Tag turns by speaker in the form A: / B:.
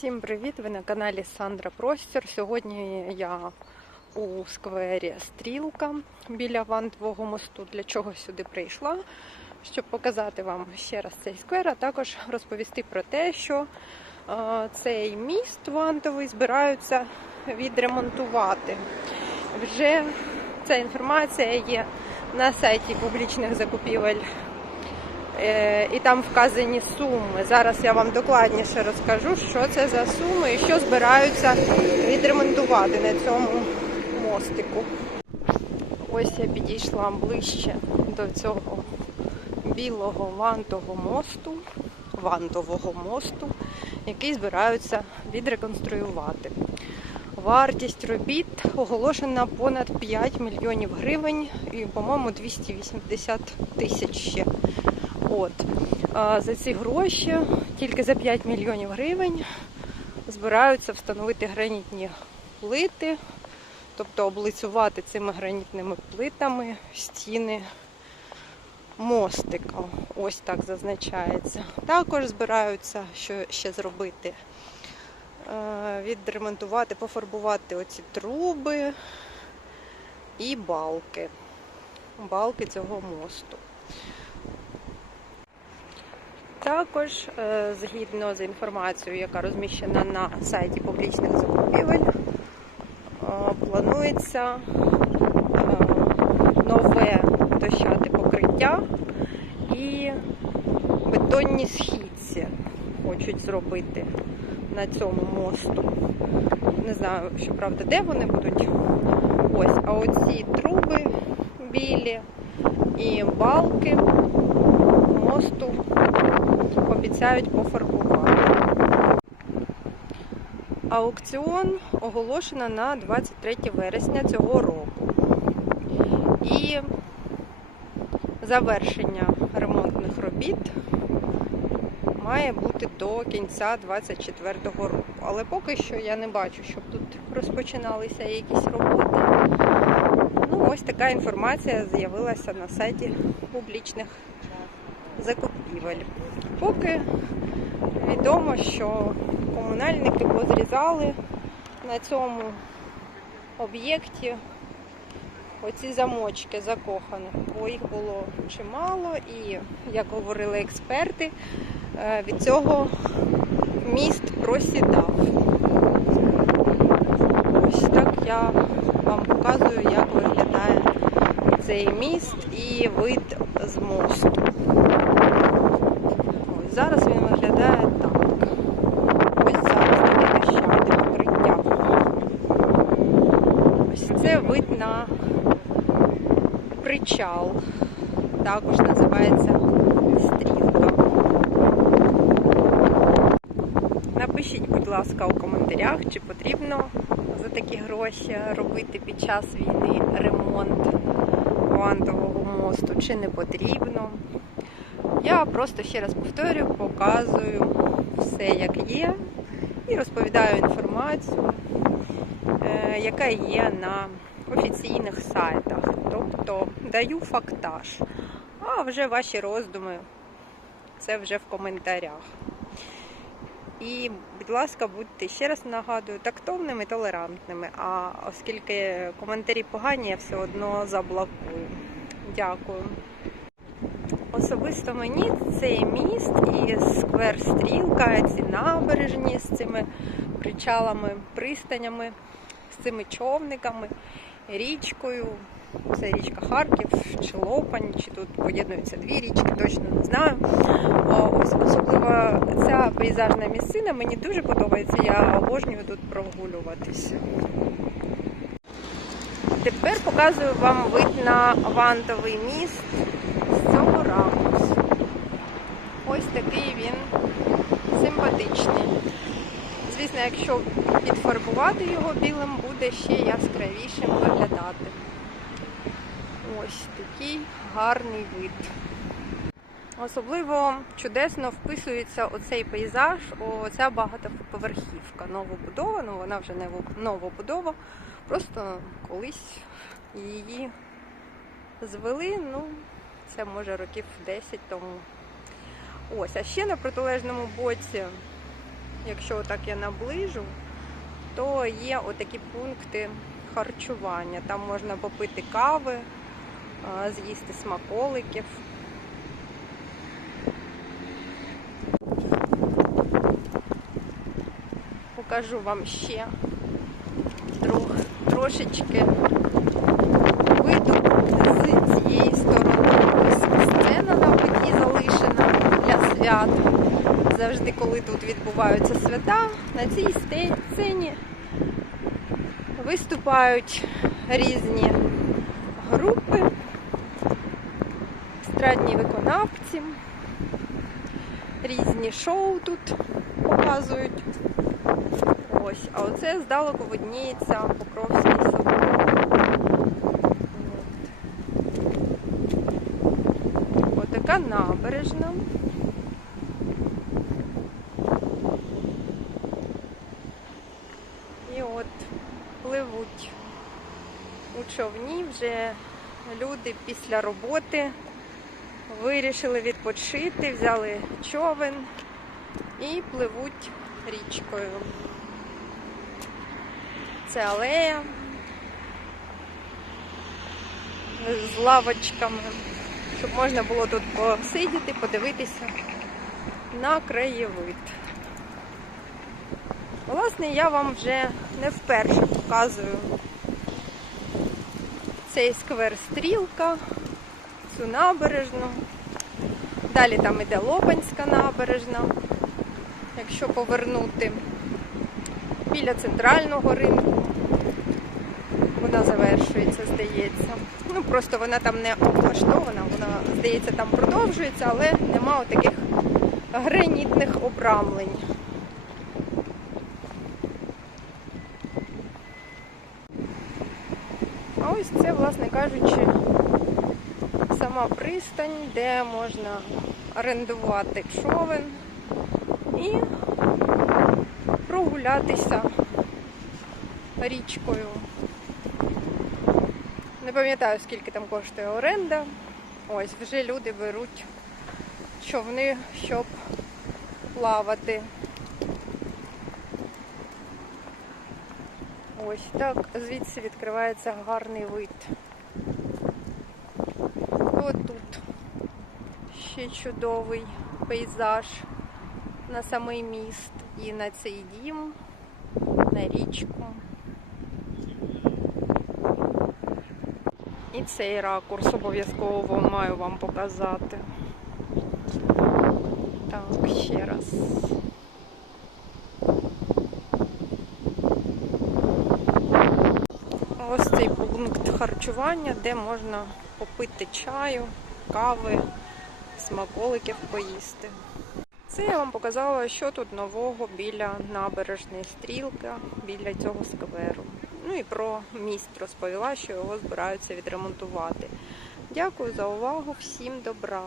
A: Всім привіт! Ви на каналі Сандра Простір. Сьогодні я у сквері Стрілка біля Вантового мосту. Для чого сюди прийшла? Щоб показати вам ще раз цей сквер, а також розповісти про те, що цей міст вантовий збираються відремонтувати. Вже ця інформація є на сайті публічних закупівель і там вказані суми. Зараз я вам докладніше розкажу, що це за суми і що збираються відремонтувати на цьому мостику. Ось я підійшла ближче до цього білого вантового мосту, вантового мосту, який збираються відреконструювати. Вартість робіт оголошена понад 5 мільйонів гривень і, по-моєму, 280 тисяч ще. От за ці гроші, тільки за 5 мільйонів гривень, збираються встановити гранітні плити, тобто облицювати цими гранітними плитами стіни мостика. Ось так зазначається. Також збираються, що ще зробити, е, відремонтувати, пофарбувати оці труби і балки. Балки цього мосту. Також, е, згідно з інформацією, яка розміщена на сайті публічних закупівель, е, планується е, нове дощати покриття і бетонні східці хочуть зробити на цьому мосту. Не знаю, щоправда, де вони будуть. Ось, а оці труби білі і балки мосту обіцяють пофарбувати. Аукціон оголошено на 23 вересня цього року. І завершення ремонтних робіт має бути до кінця 2024 року. Але поки що я не бачу, щоб тут розпочиналися якісь роботи. Ну, ось така інформація з'явилася на сайті публічних закупівель. Поки відомо, що комунальники позрізали на цьому об'єкті оці замочки закоханих, бо їх було чимало і, як говорили експерти, е, від цього міст просідав. Ось так я вам показую, як виглядає цей міст і вид з мосту. Ось зараз він виглядає так. Ось зараз таке дощане покриття. Ось це вид на причал. Також називається стрілка. Напишіть, будь ласка, у коментарях, чи потрібно за такі гроші робити під час війни ремонт Вантового мосту, чи не потрібно. Я просто ще раз повторюю, показую все, як є, і розповідаю інформацію, е, яка є на офіційних сайтах. Тобто даю фактаж. А вже ваші роздуми, це вже в коментарях. І, будь ласка, будьте ще раз нагадую, тактовними, толерантними. А оскільки коментарі погані, я все одно заблокую. Дякую. Особисто мені цей міст і сквер Стрілка, ці набережні з цими причалами, пристанями, з цими човниками, річкою. Це річка Харків, чи Лопань, чи тут поєднуються дві річки, точно не знаю. Особливо пейзажна місцина мені дуже подобається. Я обожнюю тут прогулюватися. Тепер показую вам вид на вантовий міст з цього ракурсу. Ось такий він симпатичний. Звісно, якщо підфарбувати його білим, буде ще яскравішим виглядати. Ось такий гарний вид. Особливо чудесно вписується оцей пейзаж, оця багатоповерхівка. Новобудова, ну вона вже не новобудова, просто колись її звели, ну, це може років 10 тому. Ось, а ще на протилежному боці якщо так я наближу, то є отакі пункти харчування. Там можна попити кави, з'їсти смаколиків. Покажу вам ще трошечки виду з цієї сторони. Ось сцена на воді залишена для свят. Завжди, коли тут відбуваються свята, на цій сцені виступають різні групи, естрадні виконавці, різні шоу тут показують. Ось, а оце здалеку видніється Покровський собор. От. Отака набережна. І от пливуть у човні вже люди після роботи вирішили відпочити, взяли човен і пливуть річкою. Це алея з лавочками, щоб можна було тут посидіти, подивитися на краєвид. Власне, я вам вже не вперше показую цей сквер стрілка, цю набережну. Далі там іде Лопанська набережна. Якщо повернути біля центрального ринку, вона завершується, здається. Ну просто вона там не облаштована, вона, здається, там продовжується, але нема таких гранітних обрамлень. А ось це, власне кажучи, сама пристань, де можна орендувати човен і прогулятися річкою. Не пам'ятаю, скільки там коштує оренда. Ось вже люди беруть човни, щоб плавати. Ось так звідси відкривається гарний вид. Ось тут ще чудовий пейзаж на самий міст і на цей дім, на річку. І цей ракурс обов'язково маю вам показати. Так, ще раз. Ось цей пункт харчування, де можна попити чаю, кави, смаколиків поїсти. Це я вам показала, що тут нового біля набережної стрілки, біля цього скверу. Ну і про міст розповіла, що його збираються відремонтувати. Дякую за увагу, всім добра!